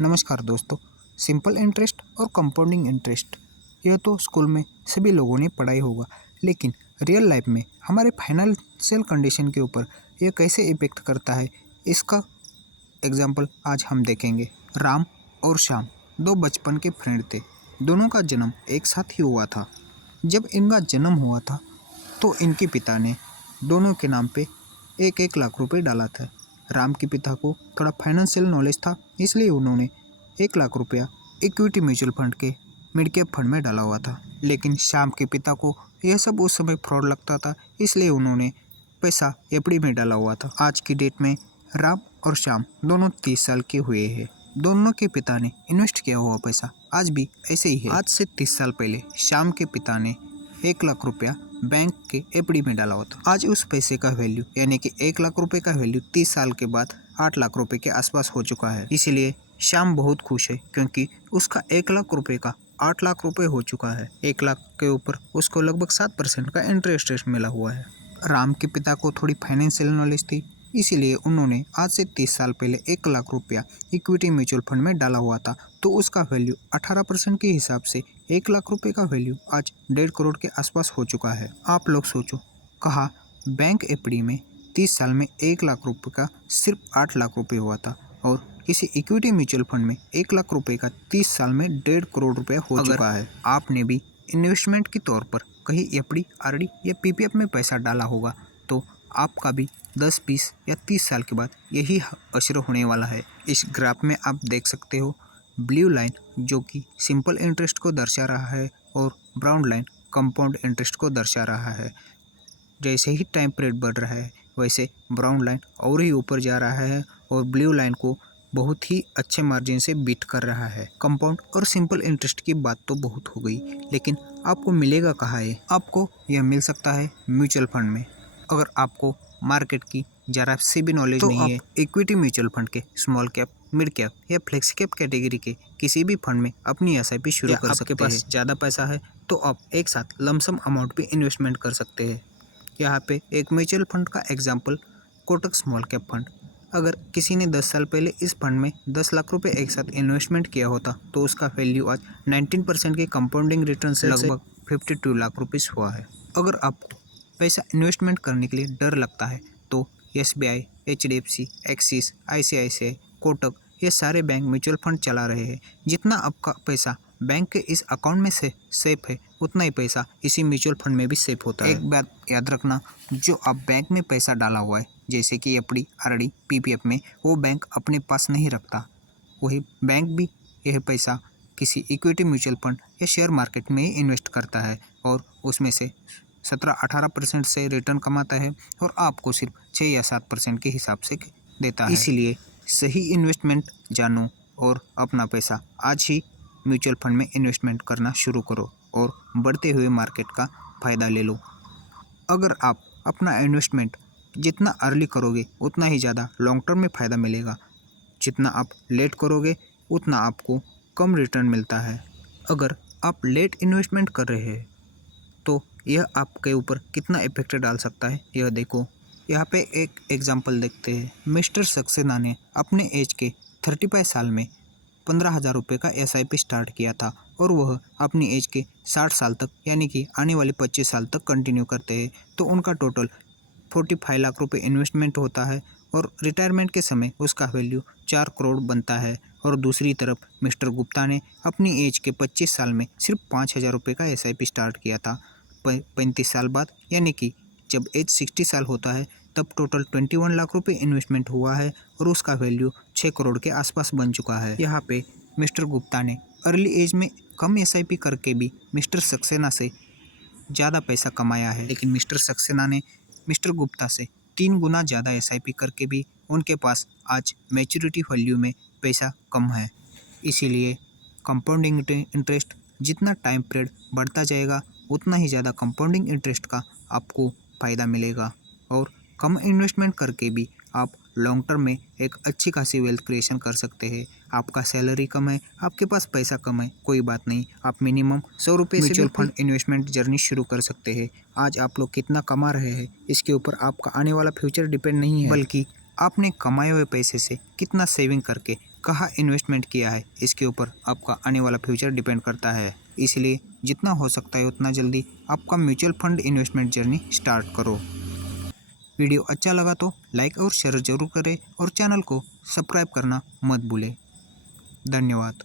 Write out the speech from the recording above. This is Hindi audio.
नमस्कार दोस्तों। सिंपल इंटरेस्ट और कंपाउंडिंग इंटरेस्ट यह तो स्कूल में सभी लोगों ने पढ़ा ही होगा, लेकिन रियल लाइफ में हमारे फाइनेंशियल कंडीशन के ऊपर यह कैसे इफेक्ट करता है, इसका एग्जाम्पल आज हम देखेंगे। राम और श्याम दो बचपन के फ्रेंड थे। दोनों का जन्म एक साथ ही हुआ था। जब इनका जन्म हुआ था तो इनके पिता ने दोनों के नाम पे 1-1 लाख रुपए डाला था। राम के पिता को थोड़ा फाइनेंशियल नॉलेज था, इसलिए उन्होंने 1 लाख रुपया इक्विटी म्यूचुअल फंड के मिड कैप फंड में डाला हुआ था। लेकिन श्याम के पिता को यह सब उस समय फ्रॉड लगता था, इसलिए उन्होंने पैसा एफडी में डाला हुआ था। आज की डेट में राम और श्याम दोनों 30 साल के हुए हैं। दोनों के पिता ने इन्वेस्ट किया हुआ पैसा आज भी ऐसे ही है। आज से 30 साल पहले श्याम के पिता ने 1 लाख रुपया बैंक के एफडी में डाला हुआ था। आज उस पैसे का वैल्यू यानी कि 1 लाख रुपए का वैल्यू 30 साल के बाद 8 लाख रुपए के आसपास हो चुका है। इसीलिए श्याम बहुत खुश है, क्योंकि उसका 1 लाख रुपए का 8 लाख रुपए हो चुका है। 1 लाख के ऊपर उसको लगभग 7% का इंटरेस्ट रेट मिला हुआ है। राम के पिता को थोड़ी फाइनेंशियल नॉलेज थी, इसीलिए उन्होंने आज से 30 साल पहले 1 लाख रुपया इक्विटी म्यूचुअल फंड में डाला हुआ था, तो उसका वैल्यू 18% के हिसाब से 1 लाख रुपए का वैल्यू आज 1.5 करोड़ के आसपास हो चुका है। आप लोग सोचो, कहा बैंक एफडी में 30 साल में 1 लाख रुपए का सिर्फ 8 लाख रुपए हुआ था, और किसी इक्विटी म्यूचुअल फंड में 1 लाख रुपए का 30 साल में 1.5 करोड़ रुपया हो चुका है। आपने भी इन्वेस्टमेंट के तौर पर कहीं एफडी, आरडी या पीपीएफ में पैसा डाला होगा, तो आपका भी 10, 20 या 30 साल के बाद यही असर होने वाला है। इस ग्राफ में आप देख सकते हो, ब्लू लाइन जो कि सिंपल इंटरेस्ट को दर्शा रहा है और ब्राउन लाइन कंपाउंड इंटरेस्ट को दर्शा रहा है। जैसे ही टाइम पीरियड बढ़ रहा है, वैसे ब्राउन लाइन और ही ऊपर जा रहा है और ब्लू लाइन को बहुत ही अच्छे मार्जिन से बीट कर रहा है। कंपाउंड और सिंपल इंटरेस्ट की बात तो बहुत हो गई, लेकिन आपको मिलेगा कहाँ है? आपको यह मिल सकता है म्यूचुअल फंड में। अगर आपको मार्केट की जरा से भी नॉलेज नहीं है, इक्विटी म्यूचुअल फंड के स्मॉल कैप, मिड कैप या फ्लेक्सी कैप कैटेगरी के किसी भी फंड में अपनी एसआईपी शुरू कर सकते हैं। आपके पास ज़्यादा पैसा है तो आप एक साथ लमसम अमाउंट पे इन्वेस्टमेंट कर सकते हैं। यहाँ पे एक म्यूचुअल फंड का example Kotak small cap fund. अगर किसी ने 10 साल पहले इस फंड में 10 लाख रुपए एक साथ इन्वेस्टमेंट किया होता, तो उसका वैल्यू आज 19% के कंपाउंडिंग रिटर्न से लगभग 52 लाख रुपीस हुआ है। अगर आपको पैसा इन्वेस्टमेंट करने के लिए डर लगता है, तो SBI, HDFC, axis, ICICI, Kotak ये सारे बैंक म्यूचुअल फंड चला रहे हैं। जितना आपका पैसा बैंक के इस अकाउंट में से सेफ है, उतना ही पैसा इसी म्यूचुअल फंड में भी सेफ होता है। एक बात याद रखना, जो आप बैंक में पैसा डाला हुआ है, जैसे कि एफडी, आरडी, पीपीएफ में, वो बैंक अपने पास नहीं रखता। वही बैंक भी यह पैसा किसी इक्विटी म्यूचुअल फंड या शेयर मार्केट में ही इन्वेस्ट करता है और उसमें से 17-18% से रिटर्न कमाता है और आपको सिर्फ 6 या 7% के हिसाब से देता है। इसीलिए सही इन्वेस्टमेंट जानो और अपना पैसा आज ही म्यूचुअल फंड में इन्वेस्टमेंट करना शुरू करो और बढ़ते हुए मार्केट का फ़ायदा ले लो। अगर आप अपना इन्वेस्टमेंट जितना अर्ली करोगे, उतना ही ज़्यादा लॉन्ग टर्म में फ़ायदा मिलेगा। जितना आप लेट करोगे, उतना आपको कम रिटर्न मिलता है। अगर आप लेट इन्वेस्टमेंट कर रहे हैं, तो यह आपके ऊपर कितना इफेक्ट डाल सकता है, यह देखो। यहाँ पे एक एग्जांपल देखते हैं। मिस्टर सक्सेना ने अपने एज के 35 साल में 15,000 रुपये का एसआईपी स्टार्ट किया था और वह अपनी एज के 60 साल तक यानी कि आने वाले 25 साल तक कंटिन्यू करते हैं, तो उनका टोटल 45 लाख रुपए इन्वेस्टमेंट होता है और रिटायरमेंट के समय उसका वैल्यू 4 करोड़ बनता है। और दूसरी तरफ मिस्टर गुप्ता ने अपनी एज के 25 साल में सिर्फ 5,000 रुपये का एसआईपी स्टार्ट किया था। 35 साल बाद यानी कि जब एज 60 साल होता है, तब टोटल 21 लाख रुपए इन्वेस्टमेंट हुआ है और उसका वैल्यू 6 करोड़ के आसपास बन चुका है। यहाँ पे मिस्टर गुप्ता ने अर्ली एज में कम एसआईपी करके भी मिस्टर सक्सेना से ज़्यादा पैसा कमाया है, लेकिन मिस्टर सक्सेना ने मिस्टर गुप्ता से 3 गुना ज़्यादा एसआईपी करके भी उनके पास आज मैच्योरिटी वैल्यू में पैसा कम है। इसीलिए कंपाउंडिंग इंटरेस्ट जितना टाइम पीरियड बढ़ता जाएगा, उतना ही ज़्यादा कंपाउंडिंग इंटरेस्ट का आपको फ़ायदा मिलेगा और कम इन्वेस्टमेंट करके भी आप लॉन्ग टर्म में एक अच्छी खासी वेल्थ क्रिएशन कर सकते हैं। आपका सैलरी कम है, आपके पास पैसा कम है, कोई बात नहीं, आप मिनिमम 100 रुपये से म्यूचुअल फंड इन्वेस्टमेंट जर्नी शुरू कर सकते हैं। आज आप लोग कितना कमा रहे हैं, इसके ऊपर आपका आने वाला फ्यूचर डिपेंड नहीं है, बल्कि आपने कमाए हुए पैसे से कितना सेविंग करके कहाँ इन्वेस्टमेंट किया है, इसके ऊपर आपका आने वाला फ्यूचर डिपेंड करता है। इसलिए जितना हो सकता है उतना जल्दी आपका mutual fund investment journey start करो। वीडियो अच्छा लगा तो लाइक और शेयर जरूर करें और चैनल को सब्सक्राइब करना मत भूलें। धन्यवाद।